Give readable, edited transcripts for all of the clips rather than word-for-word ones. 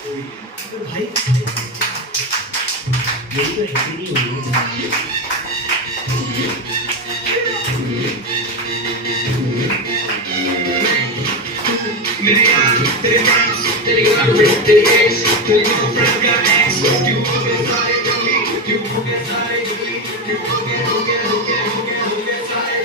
भाई मेरी तो एंट्री नहीं हुई मेरे यार तेरे पास तेरे घर में तेरे एस तेरे गर्लफ्रेंड का एक्स क्यों हो गए सारे गली क्यों हो गए सारे गली क्यों हो गए सारे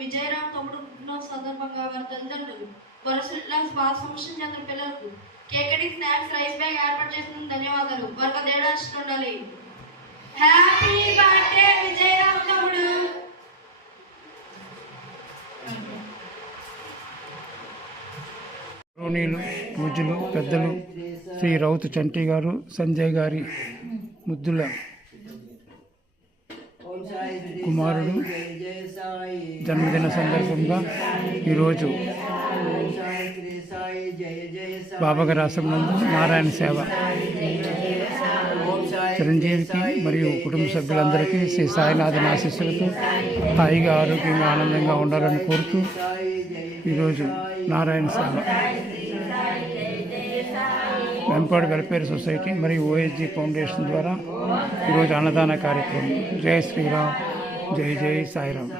విజయరామ్ తమ్ముడు పుట్టినరోజు సందర్భంగా వారి తల్లిదండ్రులు బొరసుల్లా బాస్ ఫంక్షన్ చెందిన పిల్లలకు కేకడి స్నాక్స్ రైస్ బ్యాగ్ ఏర్పాటు చేసినందుకు ధన్యవాదాలు. వారికి దేడాల్సి ఉండాలి. హ్యాపీ బర్త్డే విజయరామ్ తమ్ముడు. పూజలు పెద్దలు శ్రీ రౌతు చంటి గారు సంజయ్ గారి ముద్దుల కుమారుడు జన్మదిన సందర్భంగా ఈరోజు బాబాగారి ఆశ్రమంలో నారాయణ సేవ చిరంజీవికి మరియు కుటుంబ సభ్యులందరికీ శ్రీ సాయినాథన్ ఆశీస్సులతో హాయిగా ఆరోగ్యంగా ఆనందంగా ఉండాలని కోరుతూ ఈరోజు నారాయణ సేవ వెంపాడు వెల్ఫేర్ సొసైటీ మరియు ఓఎస్జీ ఫౌండేషన్ ద్వారా ఈరోజు అన్నదాన కార్యక్రమం. జై శ్రీరామ్, జై జై సాయిరామ్.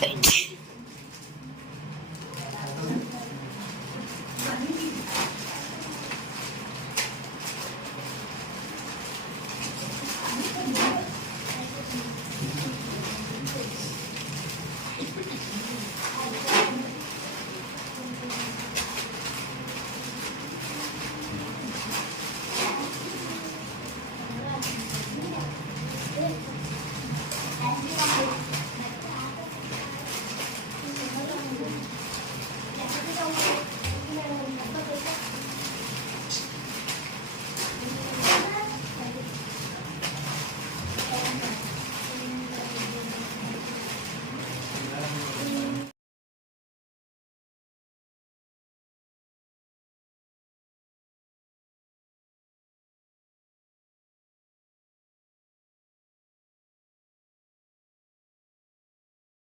Thank you.